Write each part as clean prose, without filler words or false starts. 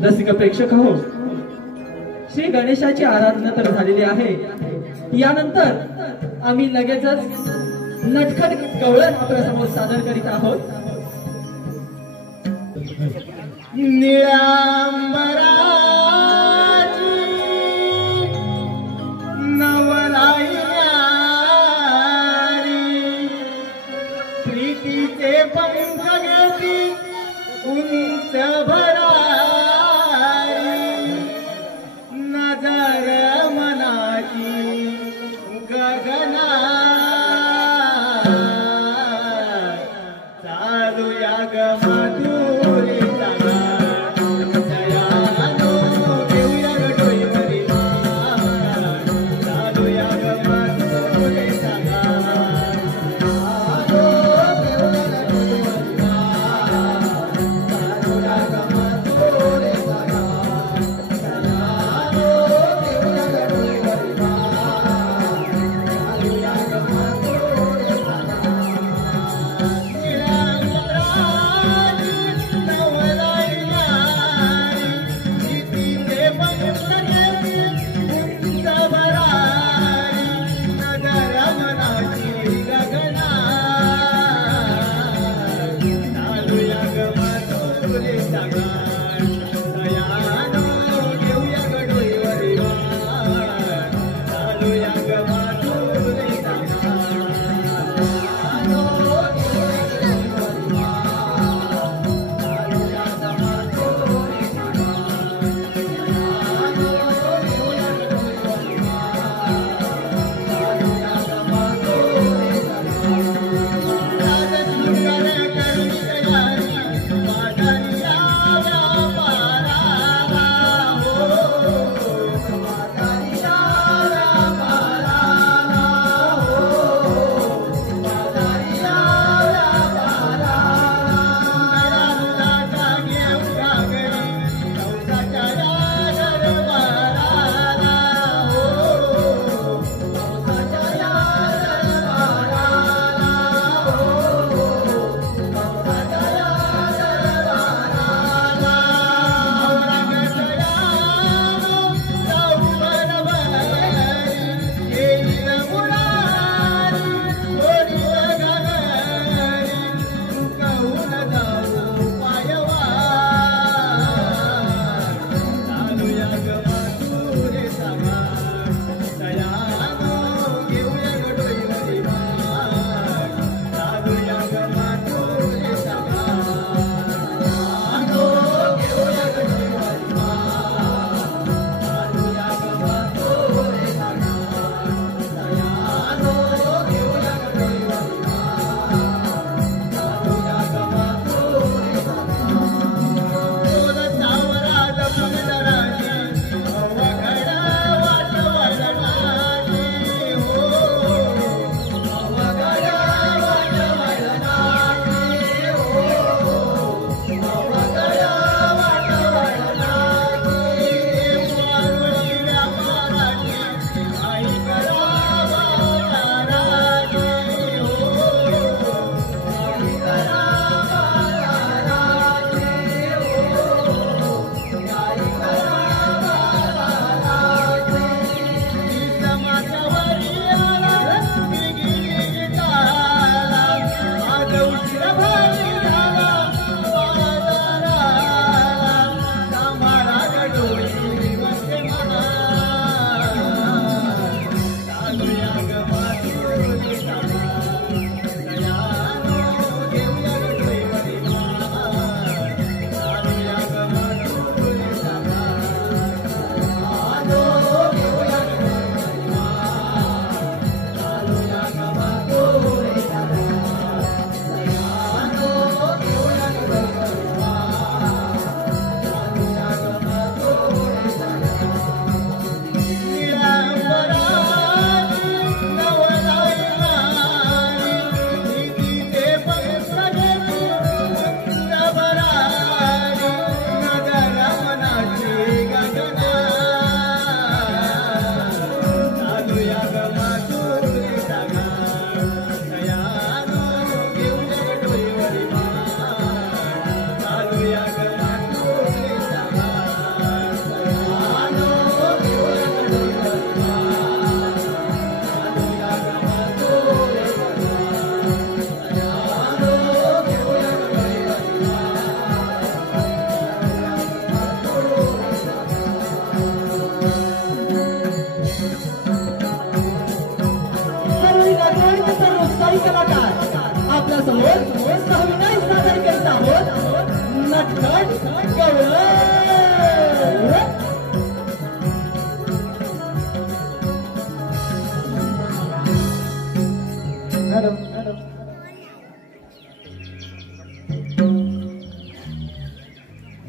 रसिक प्रेक्षक हो, श्री गणेशाची आराधना तर झालेली आहे। यानंतर आम्ही लगेचच नटखट गवळण आपल्या समोर सादर करीत आहोत। प्रीतीचे पंख घेती उंच भरारी, नजर मनाची गगना, चालूया ग मधुरी जागा, दयानो घेऊया ग डोईवरी माळ, चालूया ग मधुरी जागा, दयानो घेऊया ग डोईवरी माळ, चालूया ग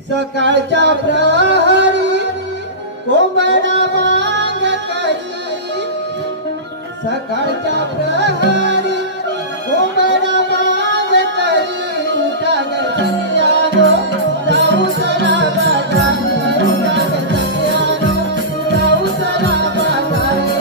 सकाळच्या प्रहरी कोंबडा मांग करी सकाळच्या प्रहरी कोंबडा मांग करी उठा ग सत्यानो जाऊ चला बाजारी उठा ग सत्यानो जाऊ चला बाजारी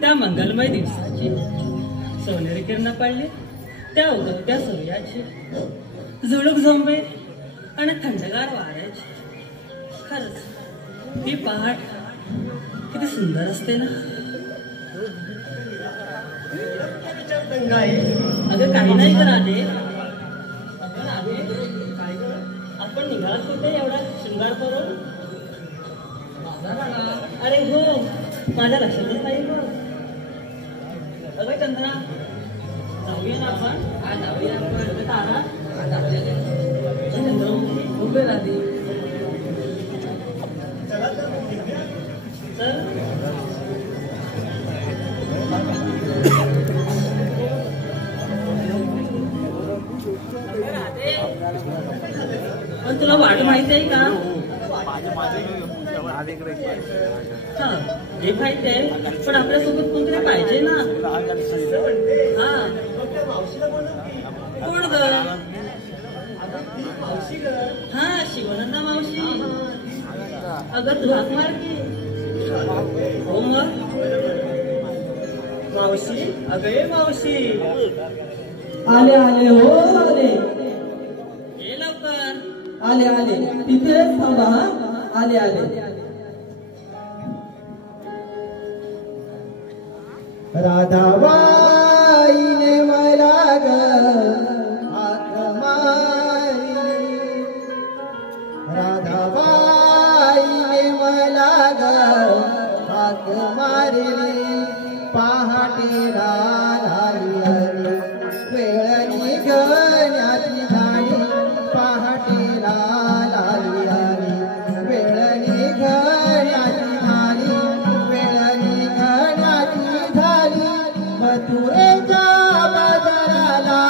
त्या मंगलमय दिवसाची सोनेरी किरण पडली त्या उगवत्या सूर्याची झुळूक झोंबे आणि थंडगार वाऱ्याची खरंच ही पहाट किती सुंदर असते ना. अगं काही नाही का राधे, आपण निघालात कुठे एवढा शृंगार करून? अरे हो, माझ्या लक्षातच नाही बघ. अगं चंद्रा, जाऊया ना आपण? जाऊया. तारा चंद्रमुखी उभे राहते. पण तुला वाट माहिती आहे का? हे माहिती आहे, पण आपल्यासोबत कोणतरी पाहिजे ना. हा कोण ग? हा शिवानंदा मावशी. अगं तू हाक मार की. हो मग मावशी. अगं ये मावशी. आले आले हो आले. ये लवकर. आले आले. तिथेच थांबा. आले आले. राधाबाईने मला ग हाक मारली. राधाबाईने मला ग हाक मारली पहाटेला लागली वेळ निघण्याची झाली पहाटेला लागली वेळ निघण्याची झाली वेळ निघण्याची झाली मथुरेच्या बाजाराला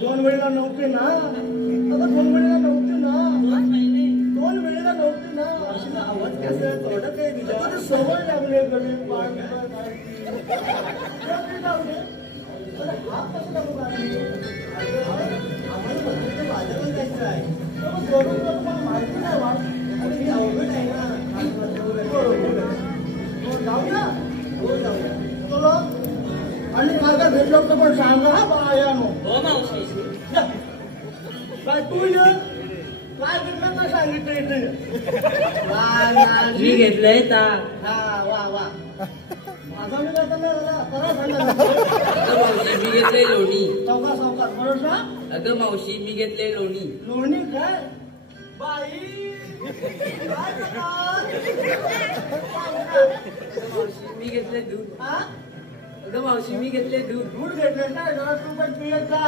दोन वेळेला नव्हते ना आता 2 वेळेला नव्हते ना 2 वेळेला नव्हते ना अशी आवाज कसा थोडं काही दिलं सवय लागले गली माहिती नाही अवघड आहे ना जाऊया हो जाऊया आणि माझा भेटलो तर पण सांगा हा बायानो हो मावशी काय तू ये काय घेतलं तर सांगितलं इथे मी घेतलंय ता हा वा वा माझा मी जाताना करा सांगा मावशी मी घेतलंय लोणी सावकाश सावकाश भरोसा अगं मावशी मी घेतलंय लोणी लोणी काय बाई मावशी मी घेतलंय दूध हा अगं मावशी मी घेतले दूध. दूध घेतले ना जरा तू पण पियत जा.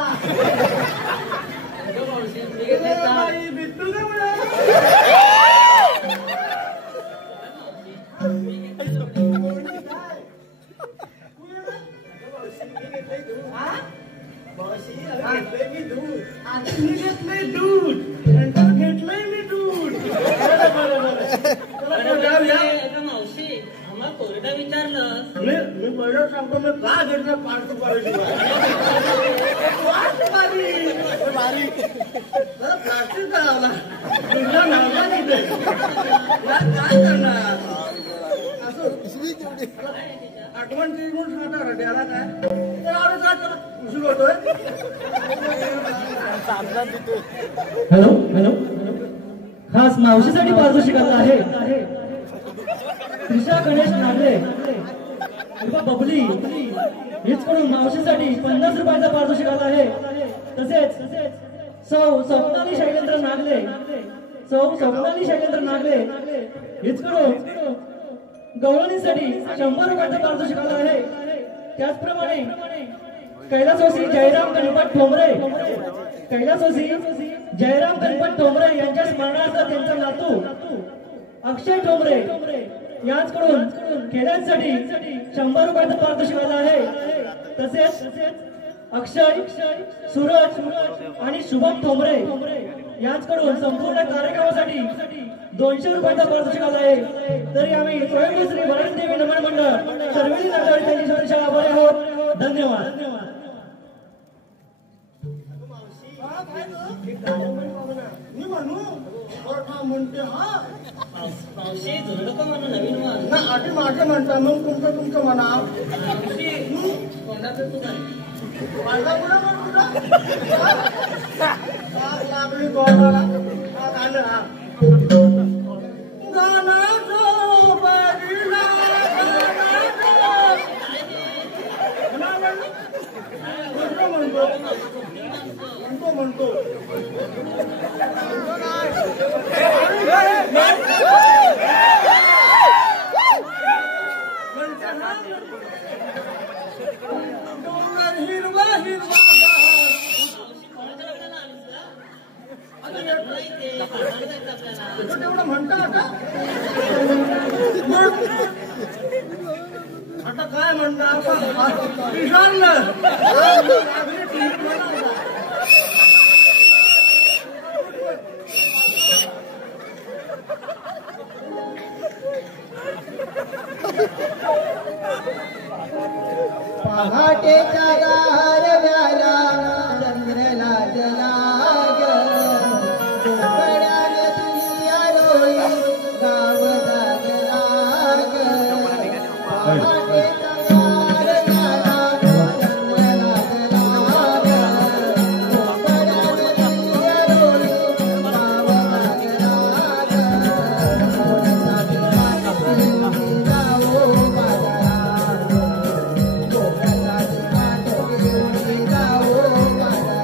अगं मावशी मी घेतले ताक. बाई, बिट्टू का म्हणा? घेतलंय मी दूध. आधी मी घेतलंय दूध, नंतर घेतलंय मी दूध. मावशी आम्हाला कोरडा विचारलं. मी पहिलं सांगतो मी का घेतलं पार्टी करायची प्लास्टिक करावला तुझ्या नावला तिथे काय करणार असं आठवण ती म्हणून सांगता त्याला काय उशीर होतोय. हॅलो हॅलो खास मावशीसाठी पारितोषिक आलं आहे. त्रिशा गणेश नागरे बबली हीच कडून मावशीसाठी 50 रुपयाचा पारितोषिक आला आहे. तसेच स्वप्नाली शैलेंद्र नागले हीच कडून गवळणीसाठी 100 रुपयाचा पारितोषिक आला आहे. त्याचप्रमाणे कैलासवासी जयराम गणपत ठोंबरे यांच्या स्मरणार्थ त्यांचा नातू अक्षय ठोंबरे यांच्याकडून खेळांसाठी 100 रुपयाचा पारितोषिक आला आहे. तसेच अक्षय, सूरज आणि शुभम ठोंबरे यांच्याकडून संपूर्ण कार्यक्रमासाठी 200 रुपयाचा पारितोषिक आला आहे. तरी आम्ही स्वयंभू श्री भरण देवी नमन मंडळ सर्वेली नगर त्यांची शुभेच्छा आभारी आहोत. धन्यवाद. मी म्हणू म्हणते हा मावशी जुळलं का म्हणून नवीन म्हण ना आधी माझं म्हणता मग तुमचं म्हणा. कोणाचं तू काय माझा पुढे लागली गोळाला गाणं हा गाणं म्हणतो हिरवा हिरवा तेवढं म्हणता आता काय म्हणता विचारलं पहाटेच्या गारव्याला चंद्रला जलाग कोकणाने दुनिया रोई गाव जागलाग पहाटेच्या गारव्याला चंद्रला जलाग कोकणाने दुनिया रोई गाव जागलाग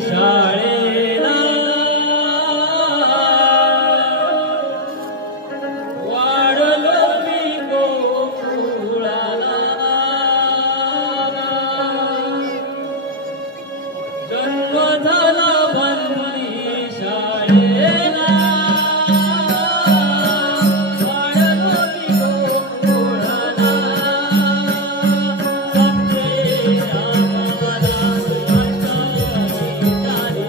शाळेला वाढलो मी गोकुळाला जन्म झाला बंदी शाळेला वाढलो मी गोकुळाला समजे आम्हाला अष्टमी झाली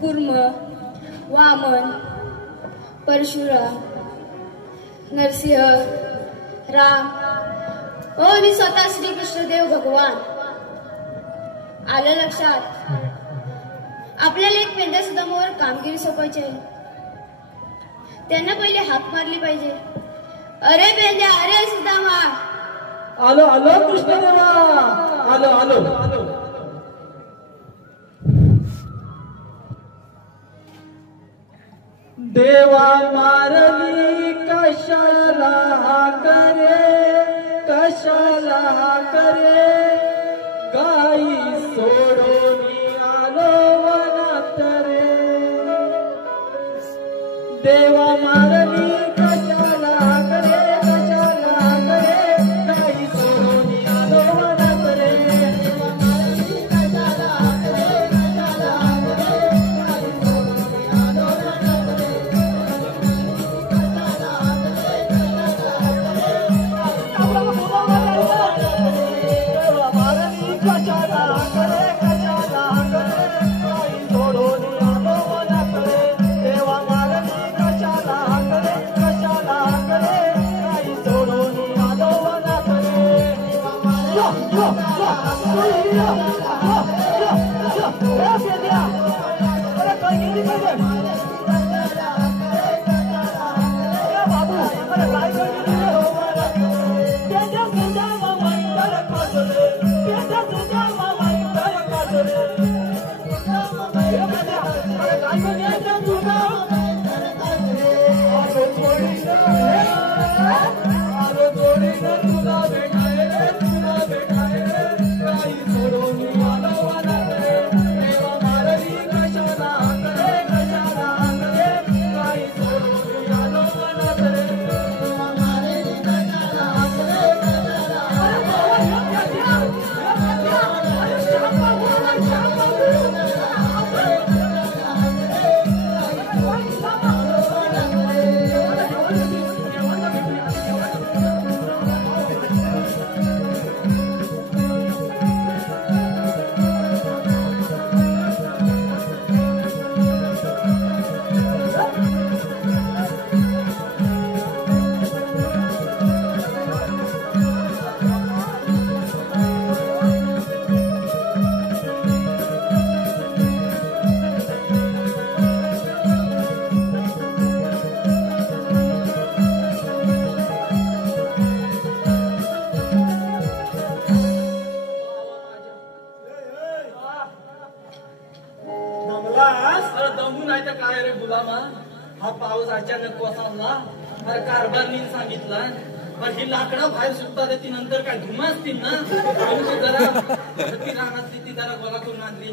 कुर्म, वामन, परशुराम, नरसिंह, राम आणि स्वतः श्रीकृष्णदेव भगवान. आलं लक्षात? आपल्याला एक पेंड्या सुदामावर कामगिरी सोपवायची आहे. त्यांना पहिले हाक मारली पाहिजे. अरे पेंड्या, अरे सुदामा. आलो आलो कृष्णदेवा, आलो आलो. देवा मारली कशाला करे, कशाला करे, गाई सोडून आलो वनात रे. देवा मारली कशाला करे, कशाला करे, गाई सोडून आलो वनात रे. देवा मारली कशाला करे, कशाला करे, गाई सोडून आलो वनात रे. हा पाऊस अचानक कोसळला. अरे कारभारनी सांगितला ही लाकडं बाहेर सुटतात ती नंतर काय धुमासतील ना. जरा ती रानातली ती जरा गोळा करून आणली.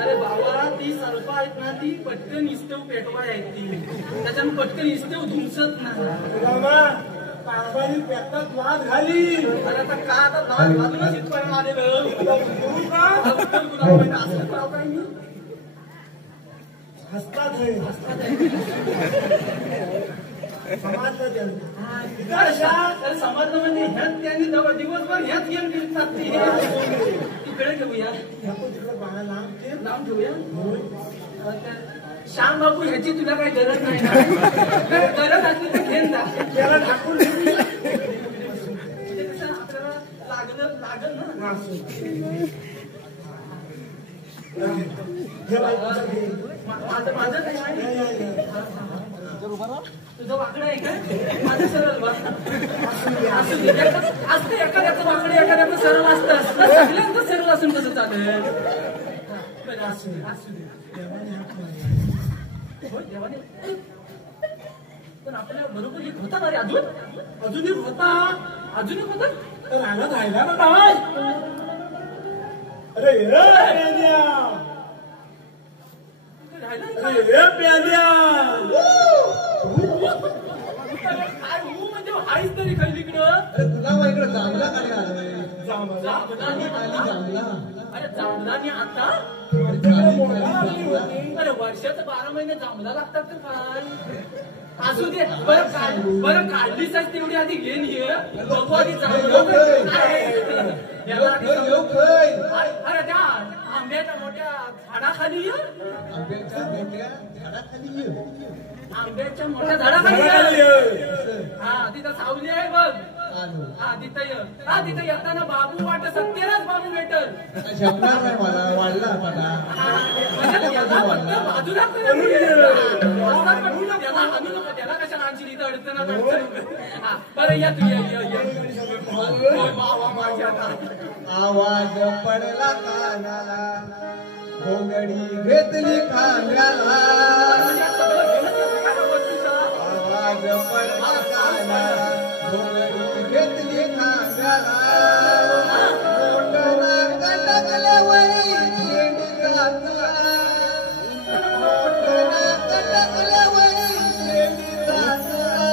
अरे बाबा ती सर्प आहेत ना ती पटकन इस्तव पेटवाय आहेत ती. त्याच्यानं पटकन इस्तव धुमसत ना. कारभारी पेटात वाद घाली. अरे आता का आता दात घालूनच इथपर्यंत आलेलं. हसतात समजलं म्हणजे ह्यात त्यांनी दिवसभर ह्याच गेम खेळतात. तिकडे घेऊया, लांब ठेवूया. श्याम बाबू ह्याची तुला काही गरज नाही ना. गरज असली तर घेऊन जा. त्याला ढाकून आपल्याला लागल ना. माझं तुझं वाकडं आहे का? माझं सरळ बा. असतं एखाद्याचं वाकडं एखाद्याचं सरळ असतं. सगळ्यांचं सरळ असून कसं चालेल? असू दे असू दे. देवाने पण आपल्या बरोबर एक होता ना रे. अजून एक होता. अजून एक होता. रानात राहिला ना काय. अरे काय हो म्हणजे हायच तरी खाली इकडं. तुला इकडे जांभला काय आलोय. अरे जांभलानी आता. अरे वर्षाचं 12 महिने जांभला लागतात का काय. असू दे बरं काढलीच तेवढी आधी घेऊन ये बघू आधी अरे त्या आंब्याच्या मोठ्या झाडाखाली ये आंब्याच्या मोठ्या झाडाखाली हा तिथं सावली आहे बघ हा तिथं येताना बाबू वाटत सत्तेलाच बाबू भेटल मला वाढला बाजूला त्याला कशा आणशील इथं अडचण बरं या तू आवाज पडला कानाला घोंगडी घेतली खांद्याला आवाज पडला कानाला घोंगडी घेतली खांद्याला मोठना कटकल्यावरी शेंडीचा तुरा मोठना कटकल्यावरी शेंडीचा तुरा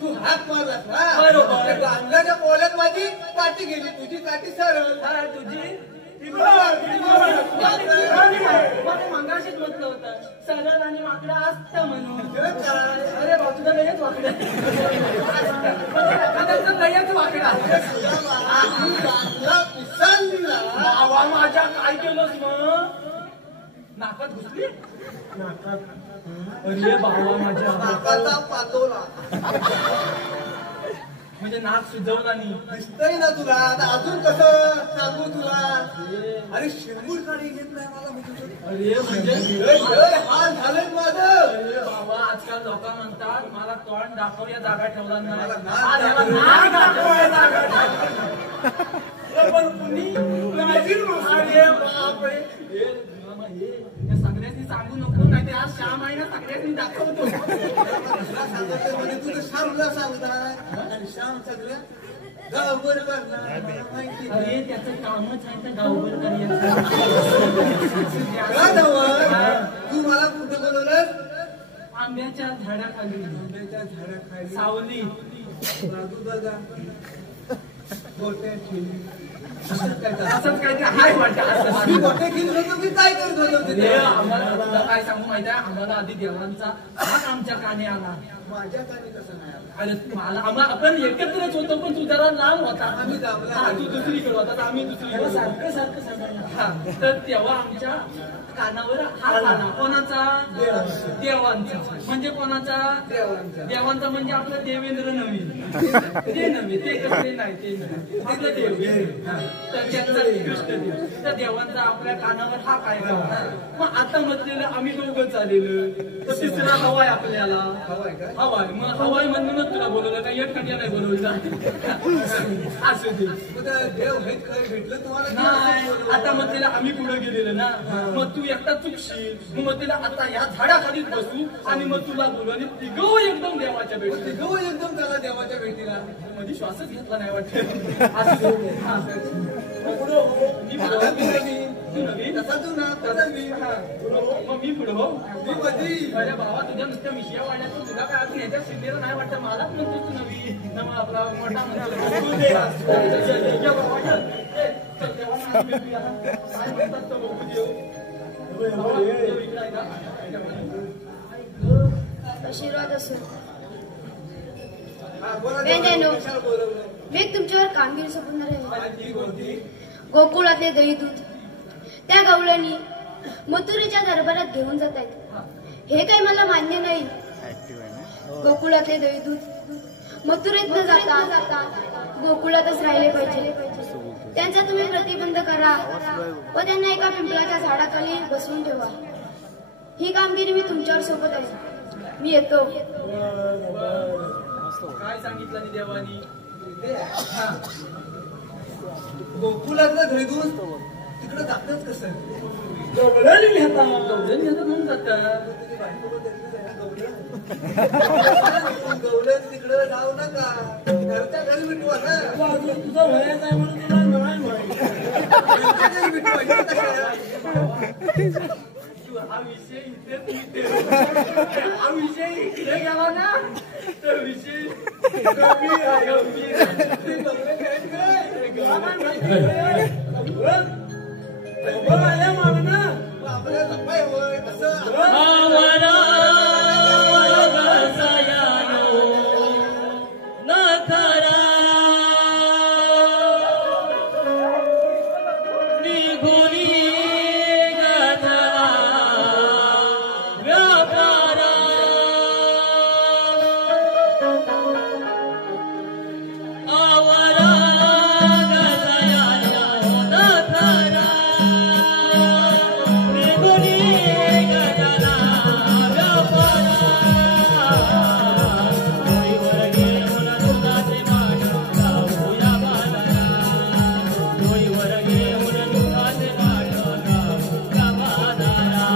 तू हात मारलास ना बरोबर गांजाच्या पोल्यात माझी काठी गेली तुझी काठी सरळ तुझी मंगाशीच म्हटलं होतं सरळ आणि वाकडा असतं म्हणून अरे बाजूला लयच वाकडा लयच वाकडा बाबा माझ्या काय केलंस मग नाकात घुसली नाकात अरे बाबा माझ्या नाकाचा पातोला म्हणजे नाक सुजवला नाही दिसतंय ना तुला आता अजून कसं सांगू तुला अरे शिरमूर काढी घेत नाही मला अरे म्हणजे हाल झालंय माझं अरे बाबा आजकाल लोक म्हणतात मला तोंड दाखव या जागा ठेवला नाही पण कुणी अरे बापरे हे सगळ्यांनी सांगू नको नाही ते आज 6 महिना सगळ्यांनी दाखवतो तुझं श्यामला सांगताय आणि श्याम सगळ्या गावभर करणार माहिती अरे त्याचं कामच आहे तर गावभर करायचं तू मला कुठं बोलवलं आंब्याच्या झाडाखाली सावली राजू दादा गोट्या ठेवी असंच काय ते हाय वाटतं मी गोट्या ठेवी होतो मी काय करत होतो तिथे आम्हाला तुला काय सांगू माहिती आहे आम्हाला आधी देवांचा हात आमच्या कानी आला माझ्या कानी कसं नाही आलं? अरे मला आपण एकत्रच होतो पण तू जरा लांब होता आम्ही दाबला. हा, तू दुसरीकडे होता आम्ही दुसरीकडे सारखं सारखं सांगायला हा, तर तेव्हा आमच्या कानावर हात आला कोणाचा देवांचा म्हणजे कोणाचा देवांचा म्हणजे आपलं देवेंद्र नवीन ते नव्हे ते कसले नाही ते नव्हे. आपलं देव हा. तर त्यांचा कृष्णदेव त्या देवांचा आपल्या कानावर हा काय मग आता म्हटलेलं आम्ही दोघं चालेलं तर तिसरा हवाय आपल्याला हवाय का? हवाय मग हवाय म्हणूनच तुला बोलवलं का एक खंड्या नाही बोलवलं असू दे मग त्या देव हे काय भेटलं तुम्हाला नाही आता मग त्याला आम्ही पुढे गेलेलो ना मग तू एकटा चुकशील मग त्याला आता या झाडाखालीच बसू आणि मग तुला बोलू आणि तिघं एकदम देवाच्या भेटी गो एकदम त्याला देवाच्या भेटीला मध्ये श्वासच घेतला नाही वाटत मी आता पुढं. मी नवीन. तू नवीन तसा तू ना तसा मी मग मी पुढं हो मी मधी अरे बाबा तुझ्या नुसत्या मिशिया वाढल्या तू तुला काय अजून ह्याच्या शिंदेला नाही वाटतं मलाच म्हणतो तू नवीन ना मग आपला मोठा म्हणतो चल देवांना हात मिळवूया. काय म्हणतात तो बघू देव. देव इकडे आहे का? आशीर्वाद असो हा, बोला बेंदेनो. कशाला बोलवलं? मी तुमच्यावर कामगिरी सोपवणार आहे माझी कोणती गोकुळातले दही दूध त्या गवळणी मथुरेच्या दरबारात घेऊन जात आहेत हे काही मला मान्य नाही गोकुळातले दही दूध मथुरेत न जाता गोकुळातच राहिले पाहिजे त्यांचा तुम्ही प्रतिबंध करा व त्यांना एका पिंपळाच्या झाडाखाली बसवून ठेवा ही कामगिरी मी तुमच्यावर सोबत आहे मी येतो काय सांगितलं नी देवानी गोकुलातलं धैदून तिकडं जातच कसं गवळण घेता गवळण घेतात म्हणून जातात गवलं तिकडं जाऊ नका घरच्या घरी मिटवा ना तुझा वयाचा आहे म्हणून तुला नाही माहिती घरच्या घरी मिटवायची कशाला? हा विषय इथे हा विषय इकडे गेला ना तर विषय गंभीर आहे, गंभीर. ते गवलं खेळत काय? मग आपल्याला लपाय होय असं आवरा रसायनो नखरा निघुनी गधला व्यापारा आवरा रसायनो नखरा निघुनी गधला व्यापारा डोईवर घेऊन दुधाचे मान लावूया बाजारा डोईवर घेऊन दुधाचे मान लावूया बाजारा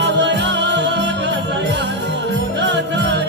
आवरा रसायनो नखरा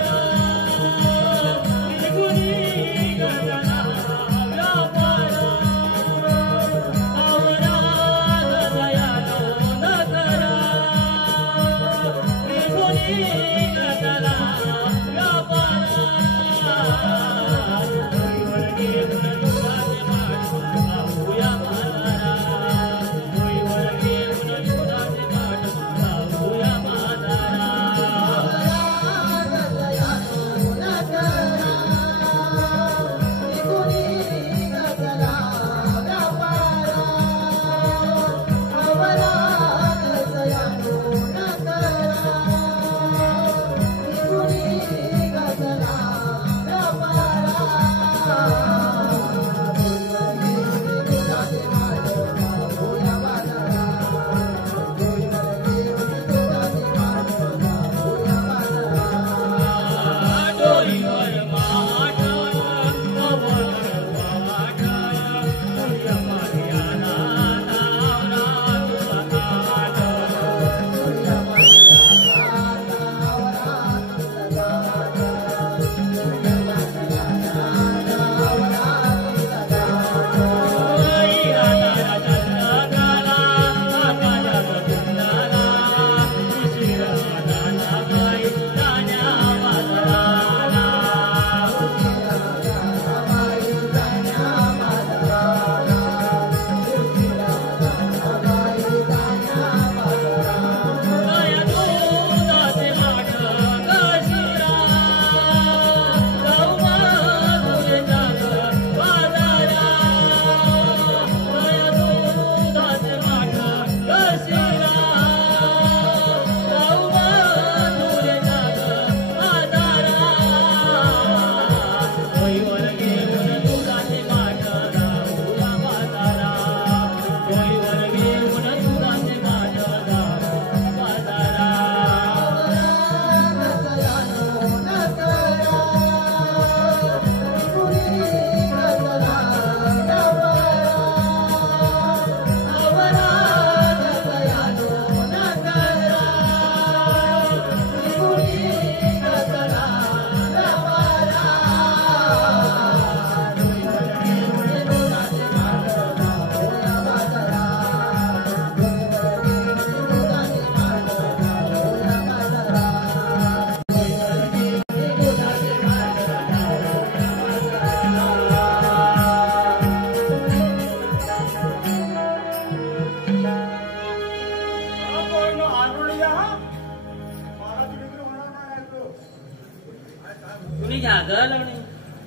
कुणी घ्या ग लोणी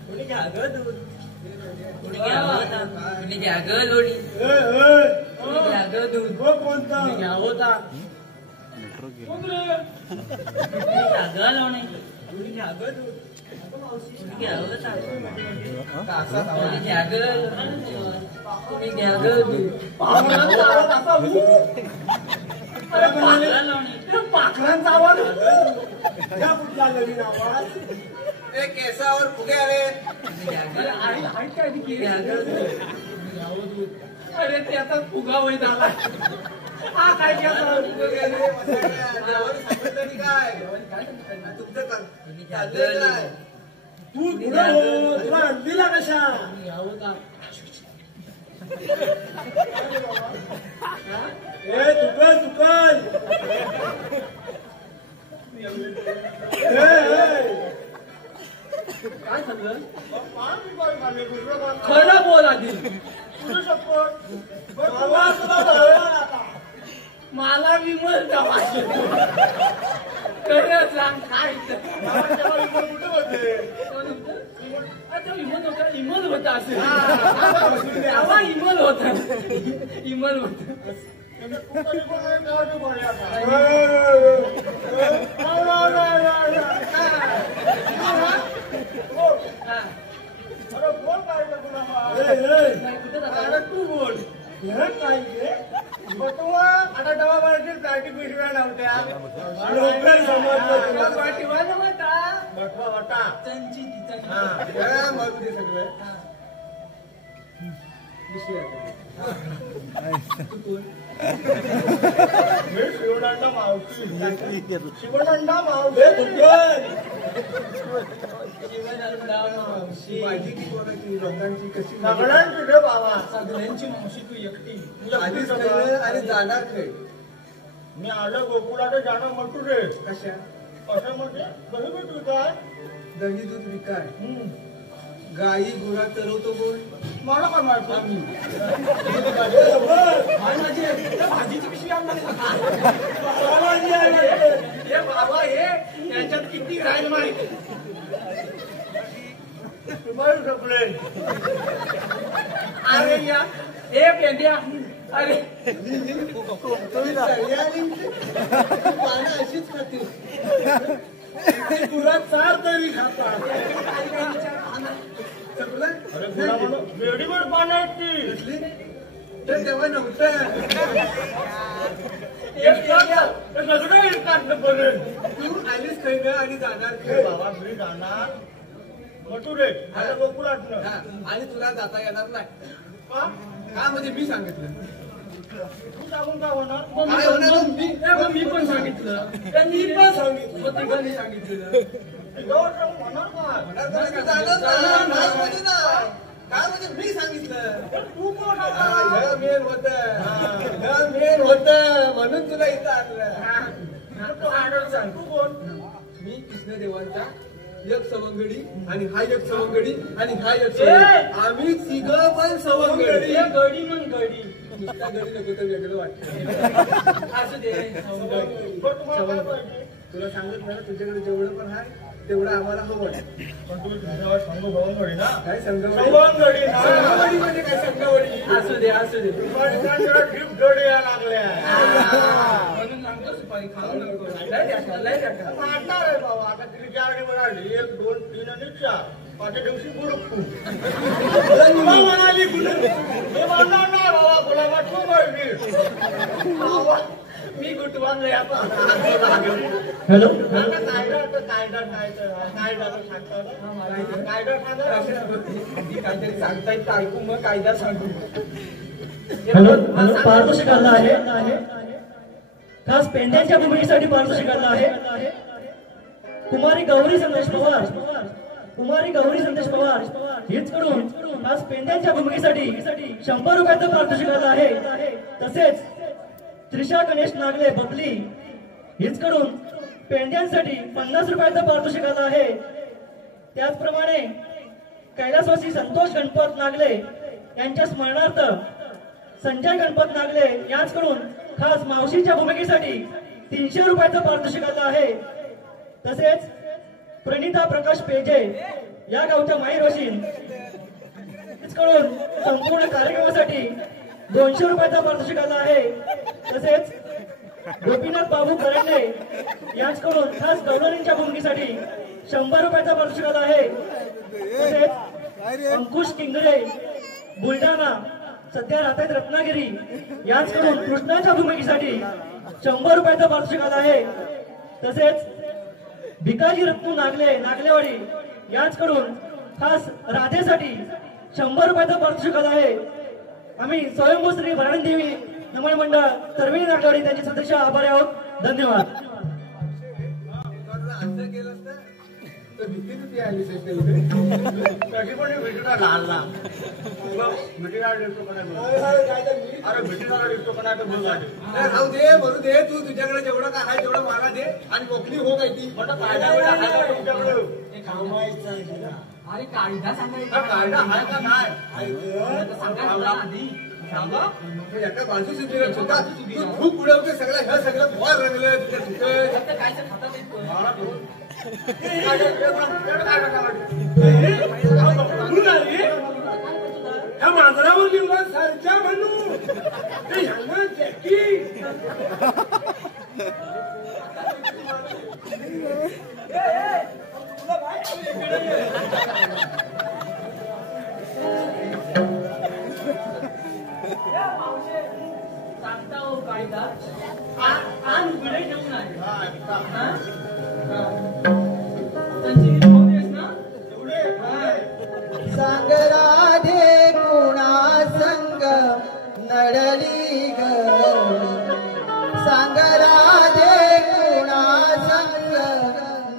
कोणी घ्या ग दूध कुणी घ्या होता कुणी घ्या ग लोणी कुणी घ्या ग दूध कोणता कुणी घ्या होता कुणी घ्या ग लोणी कोणी घ्या ग दूध कुणी घ्या होता कासा कुणी घ्या ग कुणी घ्या ग दूध पागला लोणी पाखरांचा आवाज या कुठला नवीन आवाज ते केसावर फुगे आले घ्या ग घ्या ग दूध अरे ते आता फुगा होईत आला हा काय केला देवाने सांगितलं नाही काय तुमचं चाललंय काय तू पुढं हो तुला दिला कशा ए चुकल चुकल काय झालं खरं बोल आधी मला विमल दवाचे खरं सांग काय अच्छा विमल होता इमल होता असेल तेव्हा इमल होता इमल होता तू बोल आता डबा बाळाची पॅटी पिशव्या नव्हत्या शिवदंडा मावशी शिवदंडा मावशी माझी की कोणाची लोकांची कशी सगळ्यांची रे बाबा सगळ्यांची मावशी तू एकटी आधीच कळलं आणि जाणार काय मी आलं गोकुळाकडे जाणं म्हणतो रे कशा असं म्हणजे कसं भेटू काय दही दूध विकाय गाई गुरा चरवतो कोण मला काय माहिती आम्ही भाजीची पिशवी हे बाबा हे त्याच्यात किती राहील माहिती सगळे अरे या हे पेंड्या अरे पानं अशीच खातील गुरात चार तरी खातात सगळं अरे गुरा म्हणून रेडीमेड पानं आहेत ती तर तेव्हा नव्हतं ते सगळं काढलं बरं तू आलीस खै ग आणि जाणार ए खै बाबा मी जाणार मटू रे आता गोकुळातनं हा, आणि तुला जाता येणार नाही का? का म्हणजे मी सांगितलं तू सांगून काय होणार काय होणार मी पण सांगितलं त्यांनी पण सांगितलं तिघांनी सांगितलेलं जवळ जाऊन होणार काय होणार तर नाही, जाणार नाही म्हणजे नाही. काय म्हणजे मी सांगितलं तू कोण हा, आता? ह्या मेन होत म्हणून तुला इथं आणलं तू आडळ सांग तू कोण मी कृष्णदेवांचा एक सवंगडी आणि हा एक सवंगडी आणि हा एक ए! सवंगडी आम्ही तिघ पण सवंगडी हे गडी मग गडी नुसता गडी नको तर वेगळं वाटतं असू दे पण तुम्हाला काय पाहिजे तुला सांगितलं ना तुझ्याकडे जेवढं पण आहे तेवढं आम्हाला हवं पण तुम्ही तुझ्यावर संघ भवनगडी ना काय संगवडी संगवडी ना संगवडी म्हणजे काय संगवडी असू दे असू दे माझ्या ट्रिप गडी या लागल्या म्हणून सांगतो सुपारी खाऊ नको लय टाका, लय टाका. मारणार आहे बाबा आता किती चार म्हणाली 1 2 3 आणि 4 पाचव्या दिवशी बुडकू म्हणाली हे मारणार नाही बाबा गुलाबा तू मारली मी गुटवान आता हॅलो कायदा ती काहीतरी सांगतायत ऐकू मग कायदा सांगू हॅलो हॅलो पारितोषिक आलं आहे खास पेंड्यांच्या भूमिकेसाठी पारितोषिक आलं आहे कुमारी गौरी संदेश पवार हीच कडून खास पेंड्यांच्या भूमिकेसाठी 100 रुपयाचं पारितोषिक आलं आहे तसेच त्रिशा गणेश नागले बदली हीच कडून पेंड्यांसाठी 50 रुपयाचं पारितोषिक आलं आहे त्याचप्रमाणे कैलासवासी संतोष गणपत नागले यांच्या स्मरणार्थ संजय गणपत नागले यांच्याकडून खास मावशीच्या भूमिकेसाठी 300 रुपयाचं पारितोषिक आलं आहे तसेच प्रणिता प्रकाश पेजे या गावच्या माई रोशीन कडून संपूर्ण कार्यक्रमासाठी 200 रुपयाचा पारितोषिक आला आहे. तसेच गोपीनाथ बाबू करंडे यांच्याकडून खास गवळणींच्या भूमिकेसाठी 100 रुपयाचा पारितोषिक आला आहे. तसेच अंकुश किंगरे बुलढाणा सध्या राहतात रत्नागिरी यांच्याकडून कृष्णाच्या भूमिकेसाठी 100 रुपयाचा पारितोषिक आला आहे. तसेच भिकाजी रत्नू नागलेवाडी यांच्याकडून खास राधेसाठी 100 रुपयाचा पारितोषिक आला आहे. आम्ही स्वयंभू श्री भराणी देवी नमन मंडळ तरवेणी नागलेवाडी त्यांचे सदस्य आभारी आहोत. धन्यवाद. असं केलं असतं तर भीती आली कधी पण भेटीला लहानला भेटीला दिसतो का नाही अरे भेटीला दिसतो का नाही तर बोलला राहू दे म्हणू दे तू तुझ्याकडे जेवढं काय आहे तेवढं मला दे आणि कोकणी हो काय ती अरे कायदा सांगायचा कायदा आहे का नाही एका बाजू तू खूप पुढे होते सगळं ह्या सगळं फार रंगलं तुझ्या काय खातात ह्या मांजरावर लिंबा सारख्या म्हणू सांगता हो कायदा कान उघडे ठेवून आहे त्यांची आहेस ना सांग राधे कोणा संग नडली ग सांग राधे कोणा संग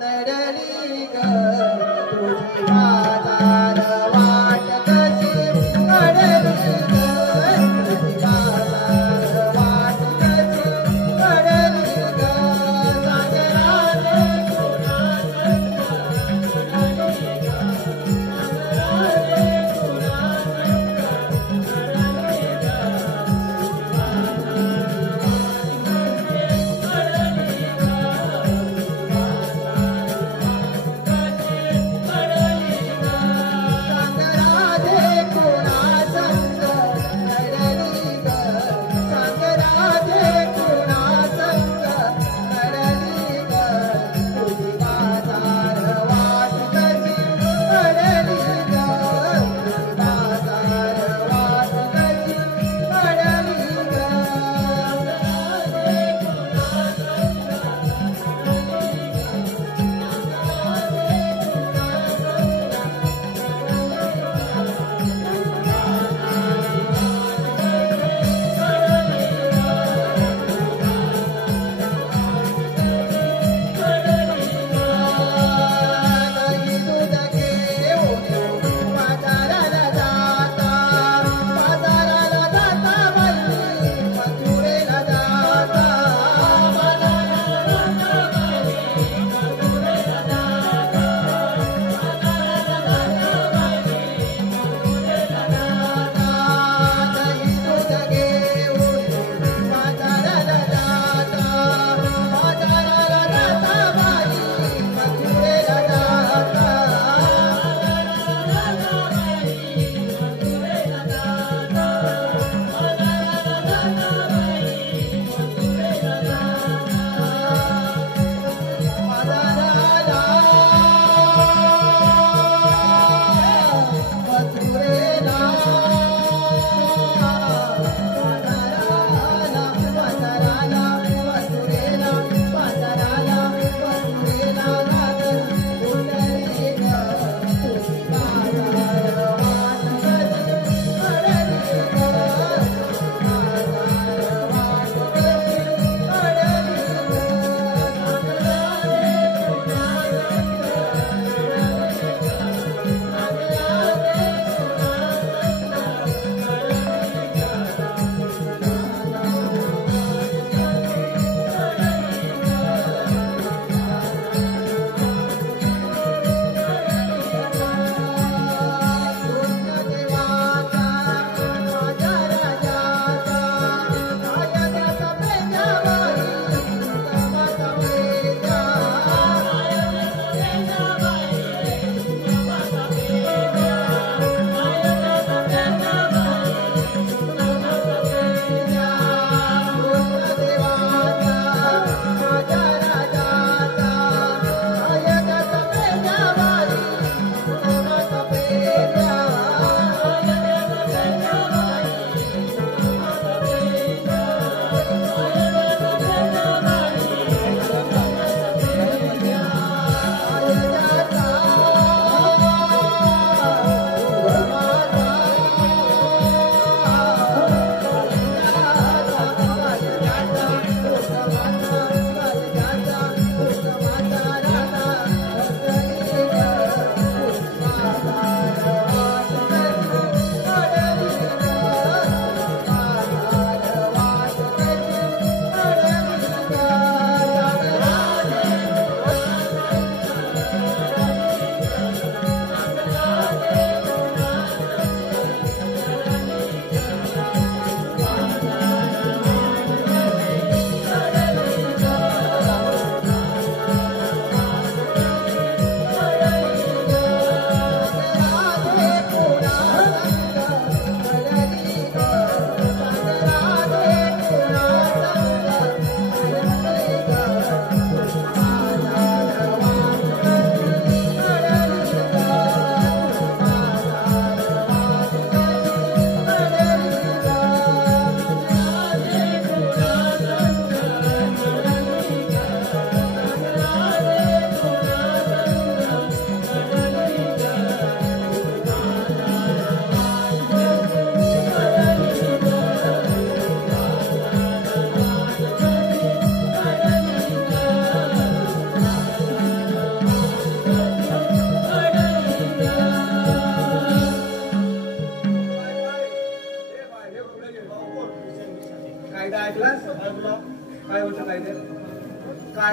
नडली ग तुझी बाजार वाट कशी नडली ग तुझी बाजार वाट कशी नडली ग सांग राधे कोणा संग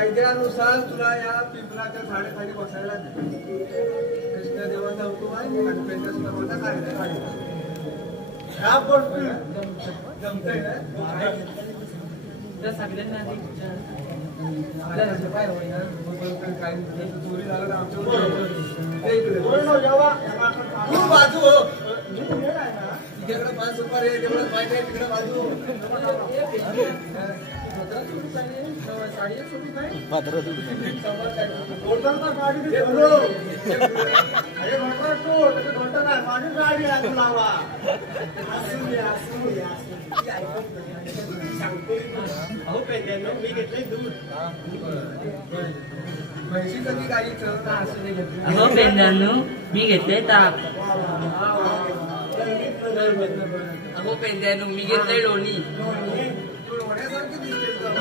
कायद्यानुसार तुला या पिंपलाच्या झाडाखाली बसायला नाही. कृष्णदेवाचा हुकूम आहे आणि पेंडसनामाचा कायदा आहे. ह्या गोष्टी जमतंय ना. त्या सगळ्यांना चोरी झालं ना आमच्या बाजू हो. तिच्याकडे 5 रुपये आहे, तेवढं पाहिजे तिकडे बाजू. मी घेतलंय दूध. म्हैशी कधी गाईचं अहो पेंड्यानो मी घेतलंय ताक. अहो पेंड्यानो मी घेतलंय लोणी. लोण्यासारखी दिसते तुला.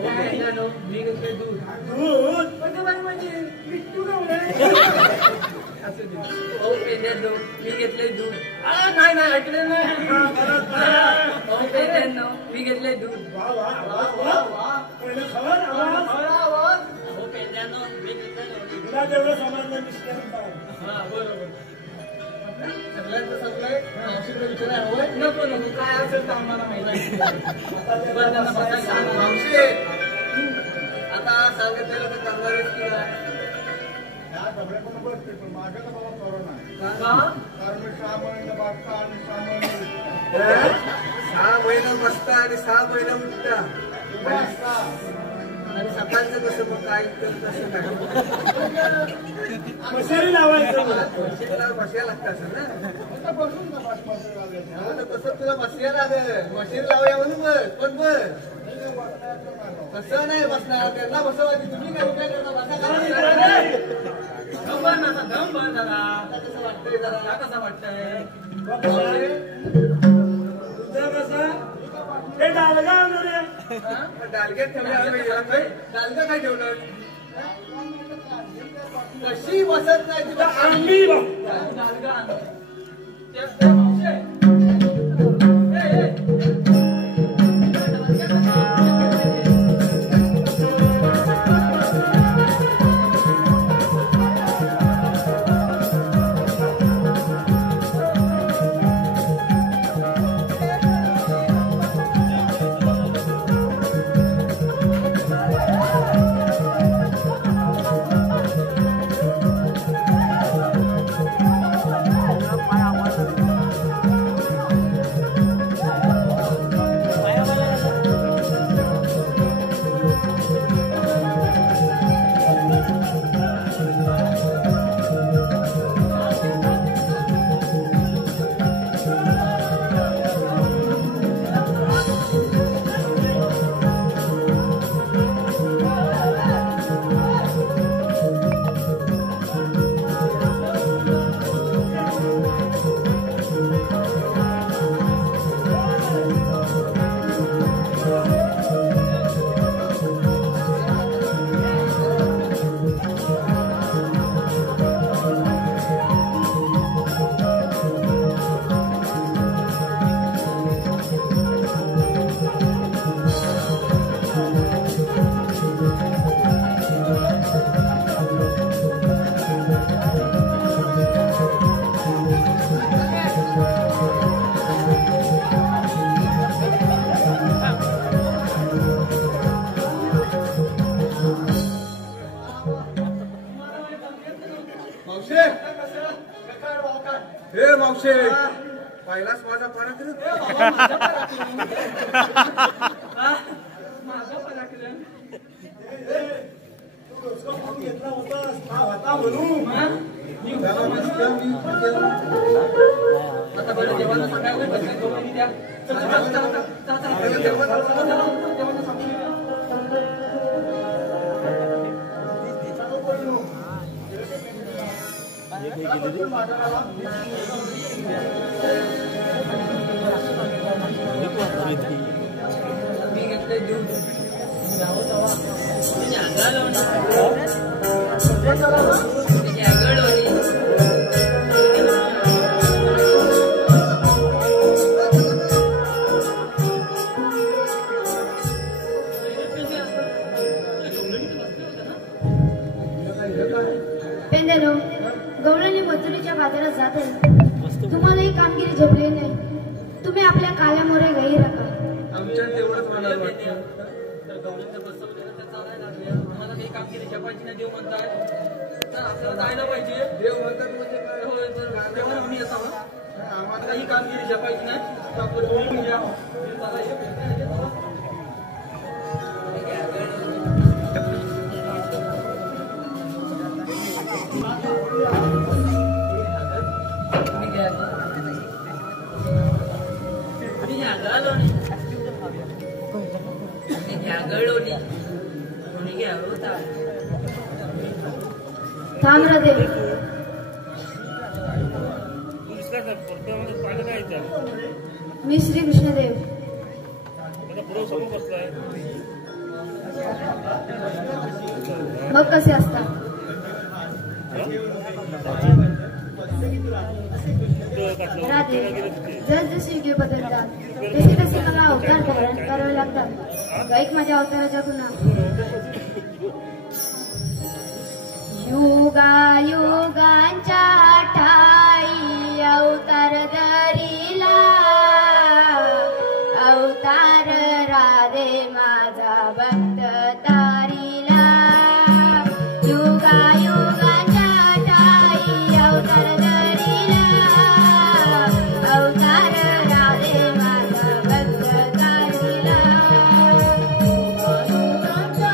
पेंड्यानो मी घेतलंय दूध. अहो पेंड्यानो मी घेतलंय दूध. नाही ऐकलं नाही. अहो पेंड्यानो मी घेतलंय दूध. पहिलं खबर आवाज. अहो पेंड्यानो मी घेतलंय लोणी. तुला जेवढं समजलं मिस्टर बरोबर. सगळ्यांचं सगळं मावशीकडे विचारायला हवंय. नको काय असेल तर आम्हाला माहिती. बरं त्यांना बसायला सांगा. मावशी आता सांगितलेलं तर करणारच की नाही. या सगळ्याकडून बसते पण माझ्या तर बाबा कोरोना आहे. का? कारण मी 6 महिने बागता आणि 6 महिने 6 महिने बसता आणि 6 महिने उठता. बसता. आणि सकाळचं कसं मग काय तर तसं काय मशारी लावायचं. बसायला लागतं असं ना. आता बसून ना बसमध्ये लावायचं. हो ना, तसं तुला बसायला लागेल. मशीन लावूया म्हणून बस. पण बस तसं नाही बसणार. त्यांना बसवायची. तुम्ही काय उपाय करता? बसा. दम भर ना, दम भर जरा. कसं वाटतंय जरा. का कसं वाटतंय? तुझं कसं ते डालगा आणून रे. डालग्यात ठेवलं. डालगं काय ठेवलं? कशी बसत नाही तुला. आम्ही बघ. डालगा आण. त्या मावशी. हे मावशे पहिलाच माझा पराक्रम. माझा पराक्रम. घेतला होता म्हणून आता बरं जेवण सकाळी बसले दोघांनी द्या. मी घेतलंय दूध. तुम्ही आगळं लोणी. तुम्ही आगळं लोणी. गोविंदराव, गवळणी मथुरेच्या बाजारात जात आहे. तुम्हाला ही कामगिरी झेपली नाही. तुम्ही आपल्या काल्यामोरे गैर राखा. आमच्या तेवढंच म्हणायला वाटतं. तर गवळींचं बसवलं तर चालायला लागले. आम्हाला काही कामगिरी झेपायची नाही देव म्हणताय. तर आपल्याला जायला पाहिजे. देव म्हणतात म्हणजे काय? होय, तर तेव्हा आम्ही येतो ना. आम्हाला ही कामगिरी झेपायची नाही. तर आपलं दोन्ही घ्या. चला, हे. ताम्रदेवी, मी श्री कृष्णदेव. मग कसे असता? राधे, जसजसे युगे बदलतात तसे तसे मला अवतार धारण करावे लागतात. गायक माझ्या अवताराच्या गुन्हा. युगायुगांच्या ठाई अवतार धरिला, अवतार राधे माझा भक्त तारिला. युगायुगांच्या ठाई अवतार धरिला, अवतार राधे माझा भक्त तारिला. युगायुगांच्या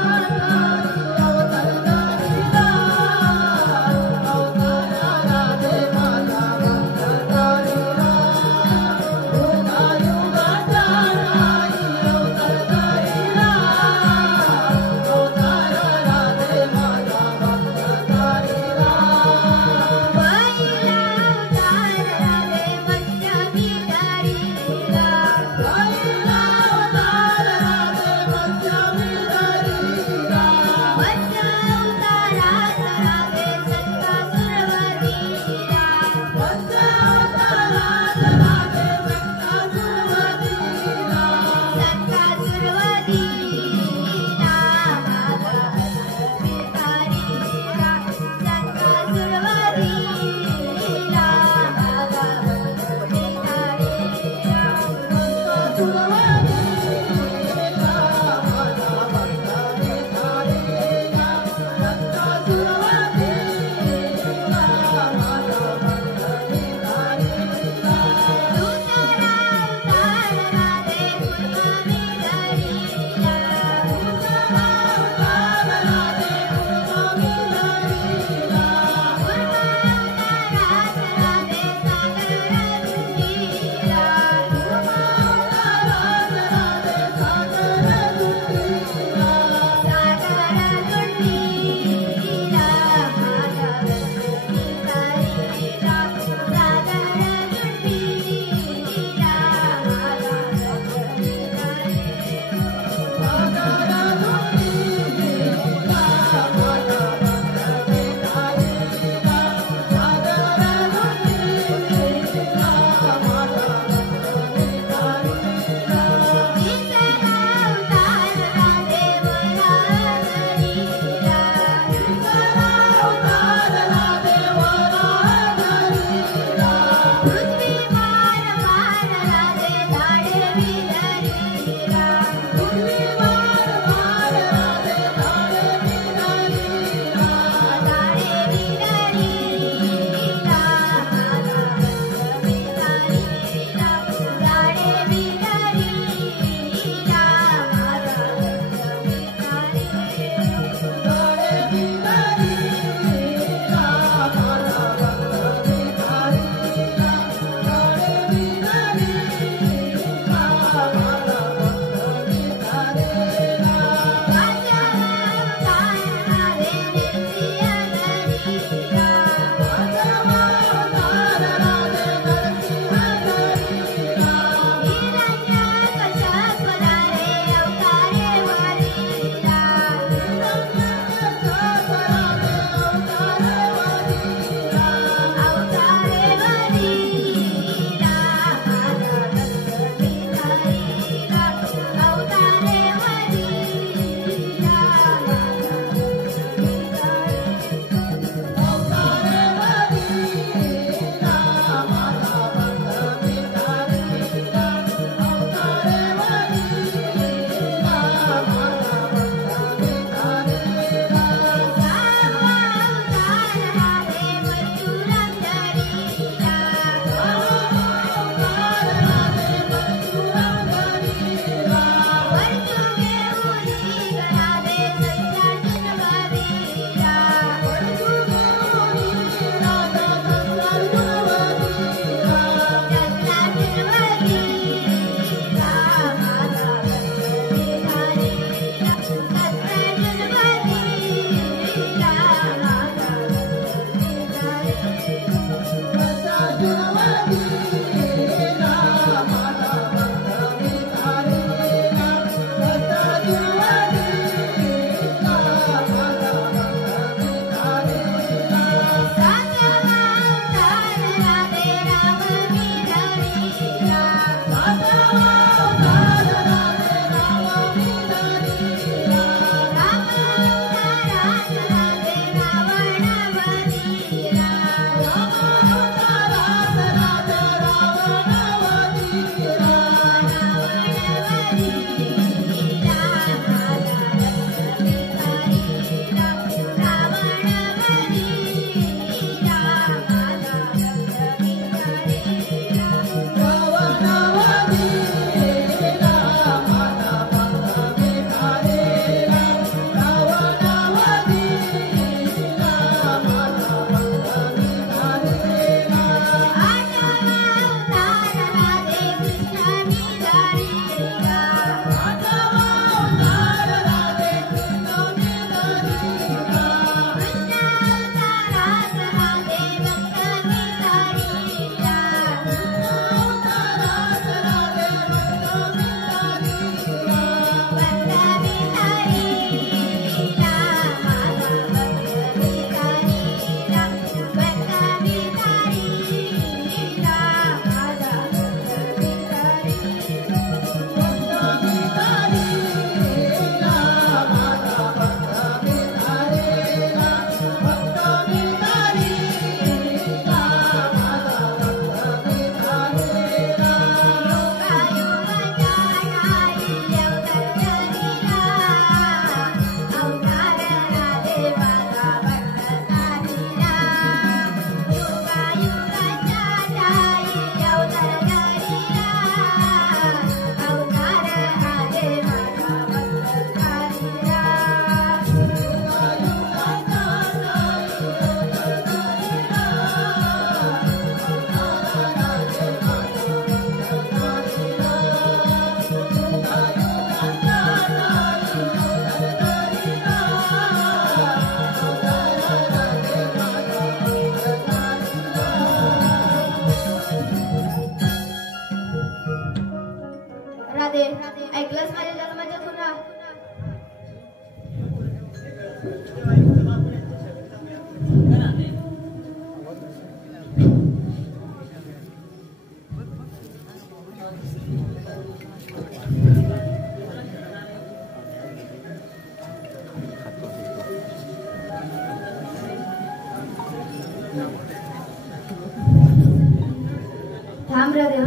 थांब रे देव,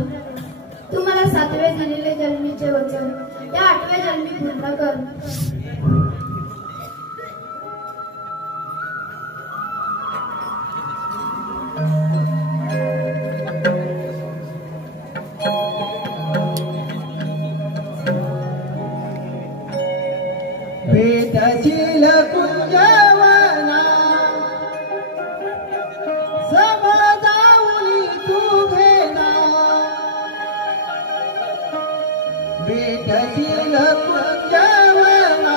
तू मला 7व्या दिलेले जन्मीचे वचन त्या 8व्या जन्मी पूर्ण कर. भेटशील कुंजवना सब जाऊनी तू घेना. भेटशील कुंजवना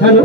हॅलो